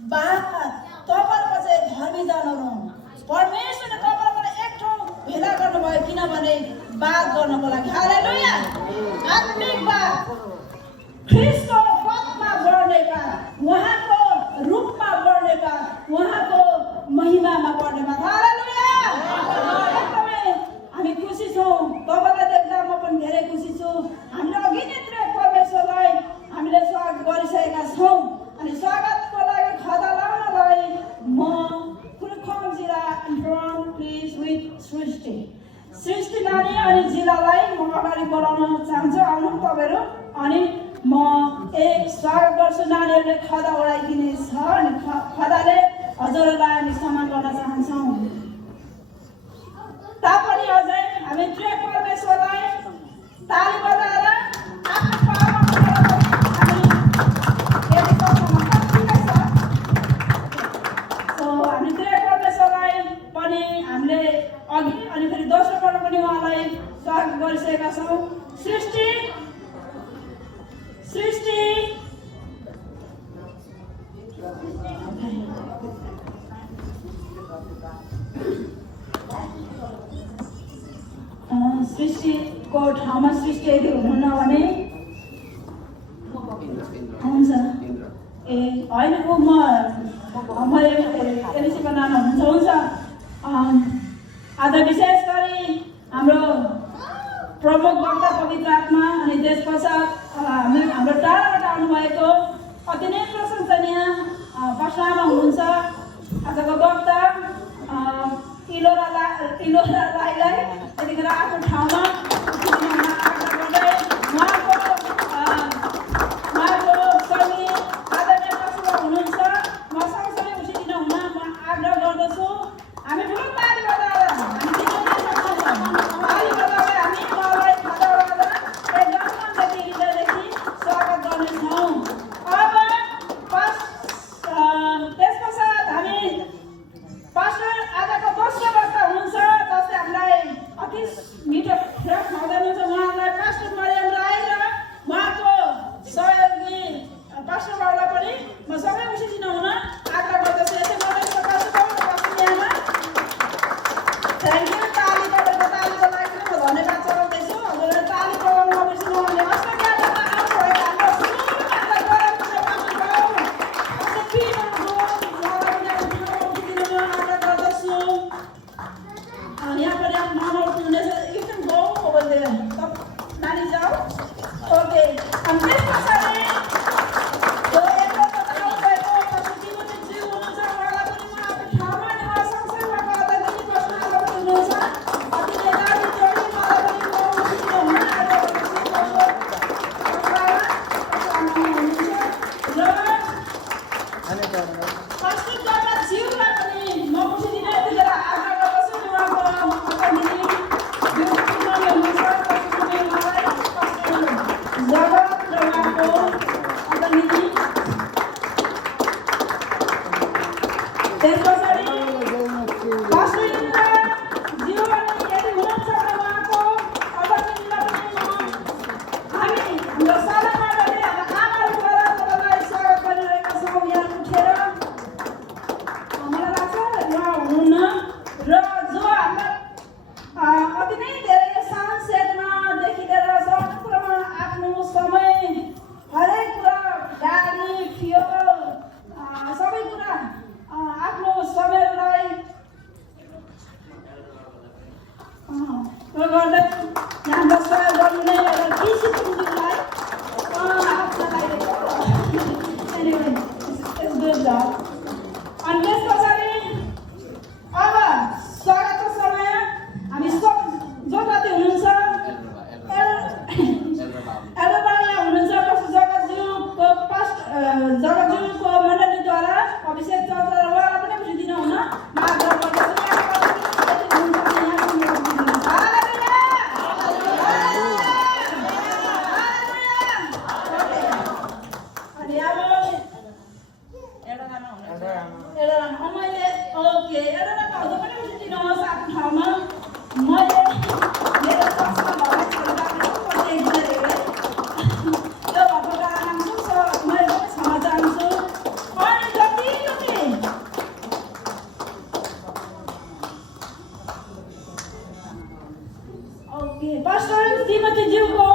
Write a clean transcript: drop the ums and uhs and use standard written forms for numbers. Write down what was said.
बात तपाईँहरूको चाहिँ धर्मी जनहरू परमेश्वरले तपाईँबाट एक ठाउँ भेला गर्नुभयो किनभने बात गर्नको लागि हालेलुया आत्मिक बात ख्रीष्टको पदमा बढ्ने बात उहाँको रूपमा बढ्ने बात उहाँको महिमामा बढ्ने बात हालेलुया एकदमै हामी खुसी छौँ तपाईँलाई देख्दा म पनि धेरै खुसी छु हामीले अघि नै परमेश्वरलाई हामीले स्वागत गरिसकेका छौँ अनि स्वागतको लागि खदा लाउनलाई म खुर्खमजिरा इन्ट्रोन प्लिज विथ सृष्टि नानी अनि जिल्लालाई म अगाडि बढाउन चाहन्छु आउनु तपाईँहरू अनि म एक स्वागत गर्छु नानीहरूले खदा उडाइदिनेछ अनि खदाले हजुरहरूलाई हामी सम्मान गर्न चाहन्छौँ तापनि अझै हामी प्रिय परमेश्वरलाई ताली बजाएर आफ्नो पावरमा हामी हामी प्रिय परमेश्वरलाई पनि हामीले अघि अनि फेरि दोस्रो पल्ट पनि उहाँलाई स्वागत गरिसकेका छौँ सृष्टि सृष्टि सृष्टिको ठाउँमा सृष्टि यदि हुनुहुन्न भने हुन्छ ए होइन ऊ म एलिसीको नाना हुनुहुन्छ आज विशेष गरी हाम्रो प्रमुख वक्ता पवित्र आत्मा अनि त्यस पश्चात हाम्रो टाढाबाट आउनुभएको अति नै प्रशंसनीय पास्टरमा हुनुहुन्छ आजको वक्ता इलोरा राईलाई त्यतिखेर आफ्नो ठाउँमा उहाँको कवि आदरणीय पास्टर हुनुहुन्छ म सँगसँगै उसिदिन हुन म आग्रह गर्दछु हामी ठुलो ताली बजाएर हामी उहाँलाई खदा उडाएर एकदम मनदेखि हृदयदेखि स्वागत गर्नेछौँ अब त्यस पश्चात हामी पास्टर आजको दोस्रो वक्ता हुनुहुन्छ जसले हामीलाई अति मिठो फ्रेस खुवाउँदै हुनुहुन्छ उहाँलाई पास्टर मरियम राई र उहाँको सहयोगी पास्टर बाबुलाई पनि म सबै उसिदिन हुन आग्रह गर्दछु यसै मरियमको पास्टर बाबुमा थ्याङ्क यू तालीको लागि म धन्यवाद चढाउँदैछु हजुरले ताली बजाउनु नबिर्सिनु भने अष्ट ज्ञानमा आउनुभएको यहाँ पर आप मामा उठने से you can go over there. तब नानी जाओ. Okay. हम किस पसारे तो एक बार बताओ बैठो पसंदी मुझे जीव होना चाहिए वाला कोई माँ पे ठामा नहीं वाला संसार में वाला नहीं पसंद वाला कोई नहीं सा. अभी देखा कि जोड़ी वाला कोई को मुझे नहीं होना है तो किसी को पास्टर श्रीमती ज्यूको